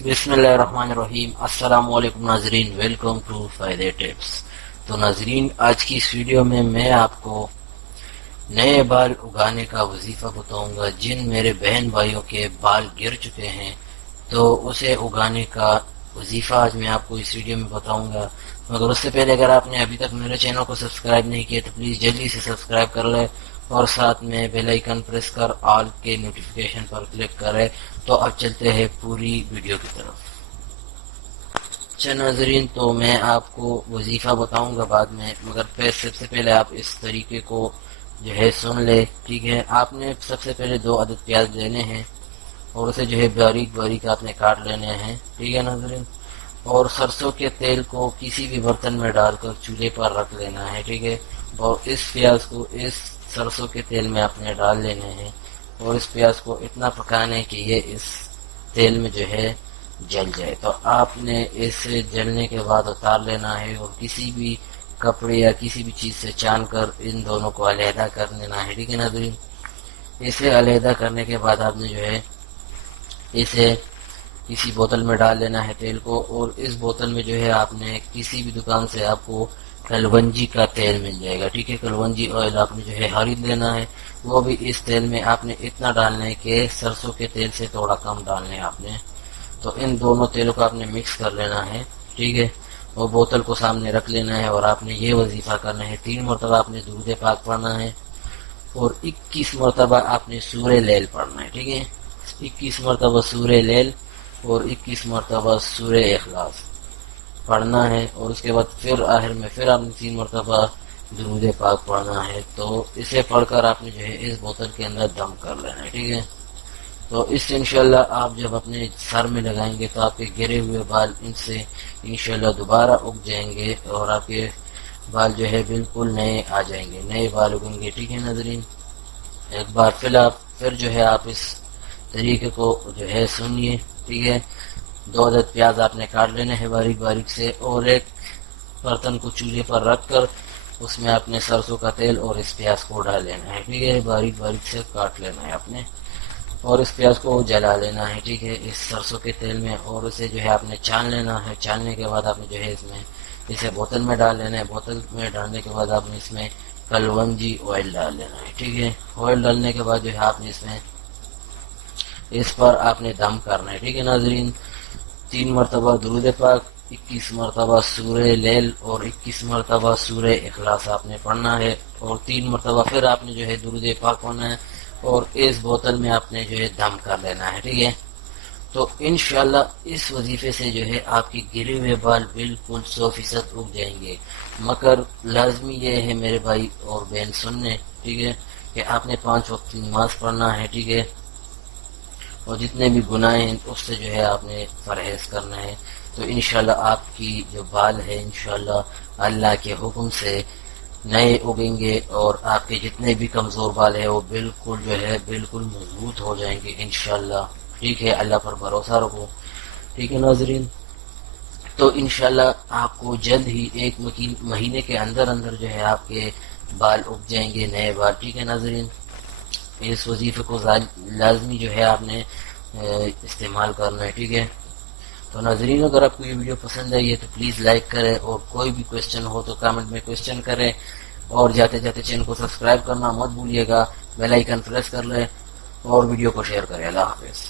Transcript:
بسم اللہ الرحمن الرحیم۔ السلام علیکم ناظرین، ویلکم ٹو فائدے ٹپس۔ تو ناظرین، آج کی اس ویڈیو میں آپ کو نئے بال اگانے کا وظیفہ بتاؤں گا۔ جن میرے بہن بھائیوں کے بال گر چکے ہیں تو اسے اگانے کا وظیفہ آج میں آپ کو اس ویڈیو میں بتاؤں گا۔ مگر اس سے پہلے اگر آپ نے ابھی تک میرے چینل کو سبسکرائب نہیں کیا تو پلیز جلدی سے سبسکرائب کر لیں اور ساتھ میں بیل آئیکن پریس کر آل کے نوٹیفیکیشن پر کلک کریں۔ تو اب چلتے ہیں پوری ویڈیو کی طرف۔ اچھا ناظرین، تو میں آپ کو وظیفہ بتاؤں گا بعد میں، مگر سب سے پہلے آپ اس طریقے کو جو ہے سن لے، ٹھیک ہے۔ آپ نے سب سے پہلے 2 عدد پیاز لینے ہیں اور اسے جو ہے باریک باریک آپ نے کاٹ لینے ہیں، ٹھیک ہے ناظرین۔ اور سرسوں کے تیل کو کسی بھی برتن میں ڈال کر چولہے پر رکھ لینا ہے، ٹھیک ہے۔ اور اس پیاز کو اس سرسوں کے تیل میں آپ نے ڈال لینے ہیں اور اس پیاز کو اتنا پکانا ہے کہ یہ اس تیل میں جو ہے جل جائے۔ تو آپ نے اسے جلنے کے بعد اتار لینا ہے اور کسی بھی کپڑے یا کسی بھی چیز سے چھان کر ان دونوں کو علیحدہ کر لینا ہے، ٹھیک ہے ناظرین۔ اسے علیحدہ کرنے کے بعد آپ نے جو ہے اسے کسی بوتل میں ڈال لینا ہے تیل کو، اور اس بوتل میں جو ہے آپ نے کسی بھی دکان سے آپ کو کلونجی کا تیل مل جائے گا، ٹھیک ہے۔ کلونجی آئل آپ نے جو ہے خرید لینا ہے، وہ بھی اس تیل میں آپ نے اتنا ڈالنا ہے کہ سرسوں کے تیل سے تھوڑا کم ڈالنا ہے آپ نے۔ تو ان دونوں تیلوں کو آپ نے مکس کر لینا ہے، ٹھیک ہے۔ وہ بوتل کو سامنے رکھ لینا ہے اور آپ نے یہ وظیفہ کرنا ہے۔ 3 مرتبہ آپ نے درود پاک پڑھنا ہے اور 21 مرتبہ آپ نے سورہ لیل پڑھنا ہے، ٹھیک ہے۔ 21 مرتبہ سورہ لیل اور 21 مرتبہ سورہ اخلاص پڑھنا ہے، اور اس کے بعد پھر آخر میں پھر آپ نے 3 مرتبہ درود پاک پڑھنا ہے۔ تو اسے پڑھ کر آپ نے جو ہے اس بوتل کے اندر دم کر لینا ہے، ٹھیک ہے۔ تو اس سے انشاءاللہ آپ جب اپنے سر میں لگائیں گے تو آپ کے گرے ہوئے بال ان سے انشاءاللہ دوبارہ اگ جائیں گے اور آپ کے بال جو ہے بالکل نئے آ جائیں گے، نئے بال اگیں گے، ٹھیک ہے ناظرین۔ ایک بار پھر جو ہے آپ اس طریقے کو جو ہے سنیے، ٹھیک ہے۔ 2 عدد پیاز آپ نے کاٹ لینے ہیں باریک باریک سے، اور ایک برتن کو چولہے پر رکھ کر اس میں آپ نے سرسوں کا تیل اور اس پیاز کو ڈال لینا ہے، ٹھیک ہے۔ باریک باریک سے کاٹ لینا ہے آپ نے اور اس پیاز کو جلا لینا ہے، ٹھیک ہے، اس سرسوں کے تیل میں، اور اسے جو ہے آپ نے چھان لینا ہے۔ چھاننے کے بعد آپ نے جو ہے اسے بوتل میں ڈال لینا ہے۔ بوتل میں ڈالنے کے بعد آپ نے اس میں کلونجی آئل ڈال لینا ہے، ٹھیک ہے۔ آئل ڈالنے کے بعد جو ہے آپ نے اس پر آپ نے دم کرنا ہے، ٹھیک ہے ناظرین۔ 3 مرتبہ درود پاک، 21 مرتبہ سورہ لیل اور 21 مرتبہ سورہ اخلاص آپ نے پڑھنا ہے، اور 3 مرتبہ پھر آپ نے جو ہے درود پاک پڑھنا ہے اور اس بوتل میں آپ نے جو ہے دم کر لینا ہے، ٹھیک ہے۔ تو انشاءاللہ اس وظیفے سے جو ہے آپ کی گرے ہوئے بال بالکل 100% اگ جائیں گے، مگر لازمی یہ ہے میرے بھائی اور بہن سننے، ٹھیک ہے، کہ آپ نے 5 وقت کی نماز پڑھنا ہے، ٹھیک ہے، اور جتنے بھی گناہ ہیں اس سے جو ہے آپ نے پرہیز کرنا ہے۔ تو انشاءاللہ آپ کی جو بال ہے انشاءاللہ اللہ کے حکم سے نئے اگیں گے، اور آپ کے جتنے بھی کمزور بال ہیں وہ بالکل جو ہے بالکل مضبوط ہو جائیں گے انشاءاللہ، ٹھیک ہے۔ اللہ پر بھروسہ رکھو، ٹھیک ہے ناظرین۔ تو انشاءاللہ آپ کو جلد ہی 1 مہینے کے اندر جو ہے آپ کے بال اگ جائیں گے، نئے بال، ٹھیک ہے ناظرین۔ اس وظیفے کو لازمی جو ہے آپ نے استعمال کرنا ہے، ٹھیک ہے۔ تو ناظرین، اگر آپ کو یہ ویڈیو پسند آئی ہے تو پلیز لائک کریں، اور کوئی بھی کوشچن ہو تو کامنٹ میں کوشچن کریں، اور جاتے جاتے چینل کو سبسکرائب کرنا مت بھولیے گا، بیل آئیکن پریس کر لیں اور ویڈیو کو شیئر کریں۔ اللہ حافظ۔